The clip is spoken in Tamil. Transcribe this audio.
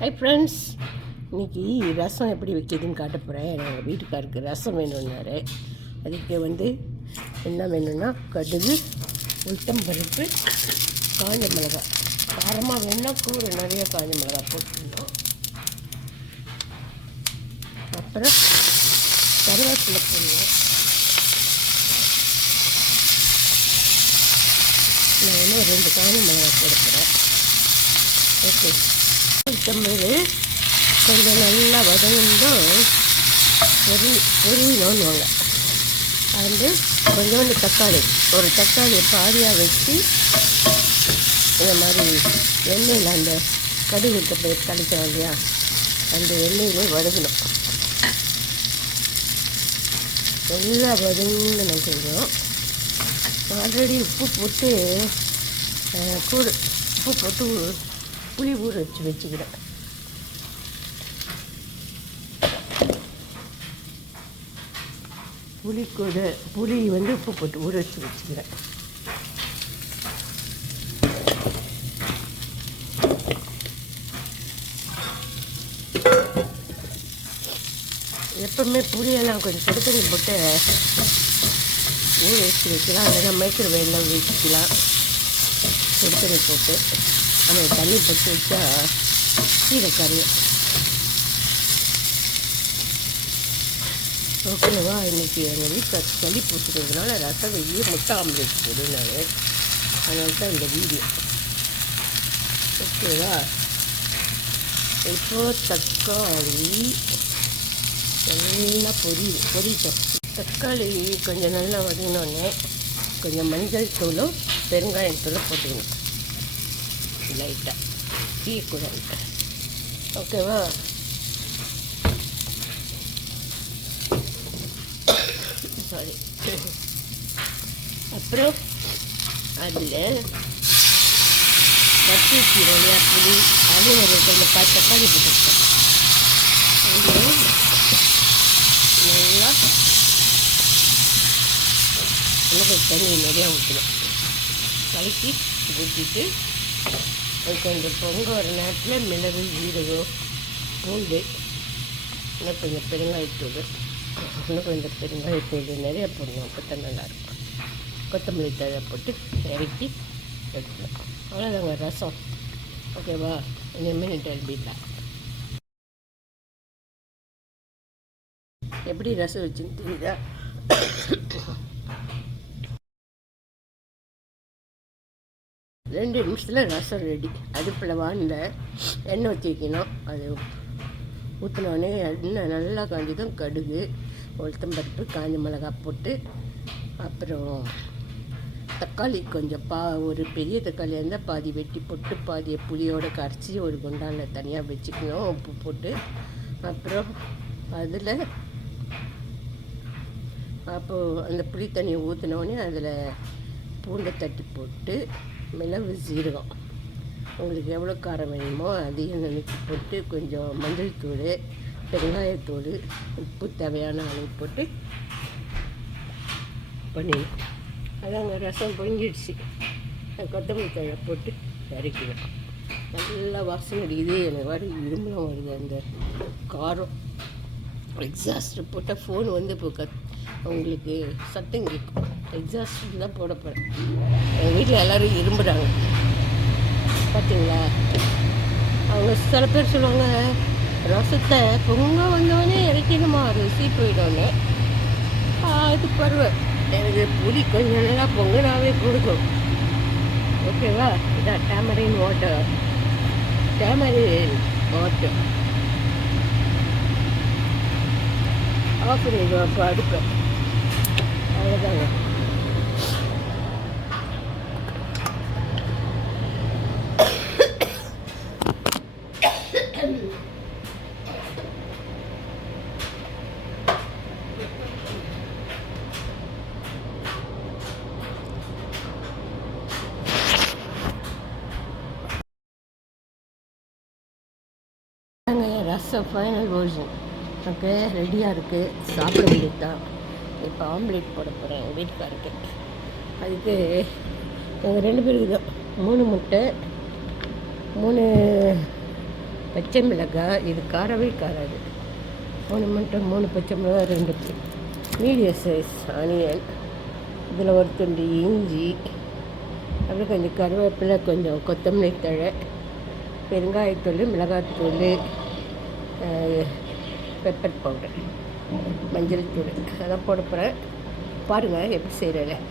ஹை ஃப்ரெண்ட்ஸ், இன்றைக்கி ரசம் எப்படி வைக்கிறதுன்னு காட்ட போகிறேன். எங்கள் வீட்டுக்காருக்கு ரசம் வேணும்னாரு. அதுக்கு என்ன வேணும்னா கடுகு, உளுத்தம்பருப்பு, காஞ்ச மிளகாய். காரமாக வேணும்னா நிறைய காஞ்ச மிளகாய் போட்டுக்கணும். அப்புறம் கருவேப்பிலை போடணும். நான் இன்னும் 2 காஞ்ச மிளகாய் போட போகிறேன். ஓகே, உளுத்தம்பருப்பு கொஞ்சம் நல்லா வதங்கணும். பொரியணுன்னுவாங்க. அது கொஞ்சோண்டு தக்காளி, ஒரு தக்காளியை பாதியாக வச்சு இந்த மாதிரி எண்ணெயில் அந்த கடுகு கழிக்கிறோம் இல்லையா, அந்த எண்ணெயிலே வதங்கணும். நல்லா வதங்கணும். கொஞ்சம் ஆல்ரெடி உப்பு போட்டு புளி ஊற வச்சுக்கிறேன். புளி உப்பு போட்டு ஊற வச்சுக்கிறேன். எப்பவுமே புளியெல்லாம் கொஞ்சம் சுடு தண்ணி போட்டு ஊற வச்சு வைக்கலாம். இல்லைன்னா மைக்ரோவேவில் வச்சுக்கலாம். சுடு தண்ணி போட்டு அந்த தண்ணி போட்டு வச்சா கீரை கறியும். ஓகேவா? இன்றைக்கி எங்கள் வீட்டில் சளி பிடிச்சிக்கிறதுனால ரசம் வெய்ய முட்டை ஆம்லேட் போடுனாரு. அதனால தான் இந்த வீடியோ. ஓகேவா? இப்போ தக்காளி நல்லா பொரிட்டோம். தக்காளி கொஞ்சம் நல்லா வதங்கினோடனே கொஞ்சம் மஞ்சள் தூளும் பெருங்காயத்தூளும் போட்டுக்கணும். லைட்டாக தீயக்கூடாது. ஓகேவா? சாரி. அப்புறம் அதில் வச்சு வச்சுக்கிறோம் இல்லையா புளி, அது ஒரு கொஞ்சம் தக்காளி போட்டுருக்கோம். அதில் நல்லா கொஞ்சம் தண்ணி நிறையா ஊற்றணும். கலக்கி ஊற்றிட்டு கொஞ்சம் பொங்க வர நேரத்தில் மிளகு, ஜீரகம், பூண்டு, இன்னும் கொஞ்சம் பெருங்காயத்தூள் நிறைய போடணும். அப்போ தான் நல்லாயிருக்கும். கொத்தமல்லி தழை போட்டு இறக்கி எடுக்கணும். அவ்வளோதாங்க ரசம். ஓகேவா? இனிமேல் டெல்பிடலாம். எப்படி ரசம் வச்சுன்னு தெரியுதா? 2 நிமிஷத்தில் ரசம் ரெடி. அடுப்பில் வானில் எண்ணெய் ஊற்றி வைக்கணும். அது ஊற்றினோடனே எண்ணெய் நல்லா காஞ்சதும் கடுகு, உளுத்தம்பருப்பு, காஞ்ச மிளகாய் போட்டு, அப்புறம் தக்காளி கொஞ்சம் ஒரு பெரிய தக்காளியாக இருந்தால் பாதி வெட்டி போட்டு பாதியை புளியோடு கரைச்சி ஒரு குண்டானில் தனியாக வச்சுக்கணும். உப்பு போட்டு அப்புறம் அதில் அப்போது அந்த புளி தண்ணியை ஊற்றினோடனே அதில் பூண்டை தட்டி போட்டு மிளகு, ஜீரகம் உங்களுக்கு எவ்வளோ காரம் வேணுமோ அதையும் நினைச்சி போட்டு கொஞ்சம் மஞ்சள் தூள், பெருங்காயத்தூள், உப்பு தேவையான அளவு போட்டு பண்ணிடணும். அதாங்க ரசம் பொங்கிடுச்சு. கொத்தமல்லி தழை போட்டு இறக்கிடும். நல்லா வாசனை அடிக்குது. எனக்கு இரும்பலாம் வருது. அந்த காரம் எக்ஸாஸ்ட் போட்டால் ஃபோன் இப்போ உங்களுக்கு சத்தம் கேட்கும். எக்ஸாஸ்ட் தான் போட போகிறேன். எங்கள் வீட்டில் எல்லோரும் இரும்புறாங்க பார்த்தீங்களா? அவங்க சில பேர் சொல்லுவாங்க ரசத்தை பொங்க வந்தவொடனே இறக்கணுமா, ருசி போயிடோன்னு. அது பருவம். எனக்கு புளி கொஞ்சம் நல்லா பொங்கனாவே கொடுக்கும். ஓகேவா? இதான் டேமரின் வாட்டர் ஆஃப் பண்ணிடுவோம். அப்போ அடுப்பை அவ்வளோதாங்க. ரசம் ஃபைனல் வெர்ஷன். ஓகே, ரெடியாக இருக்குது. சாப்பிட வேண்டியது தான். இப்போ ஆம்லேட் போட போகிறேன் எங்கள் வீட்டுக்காருக்கு. அதுக்கு எங்கள் 2 பேருக்கு தான் 3 முட்டை, 3 பச்சை மிளகாய், இது காரவே காராது. 3 பச்சை மிளகாய், 2 மீடியம் சைஸ் ஆனியன், இதில் ஒரு துண்டு இஞ்சி, அப்புறம் கொஞ்சம் கருவேப்பிலை, கொஞ்சம் கொத்தமல்லி தழை, பெருங்காயத்தூள், மிளகாத்தூள், பெப்பர் பவுடர், மஞ்சள் தூள் அதெல்லாம் போட போகிறேன். பாருங்கள் எப்படி செய்கிறேன்.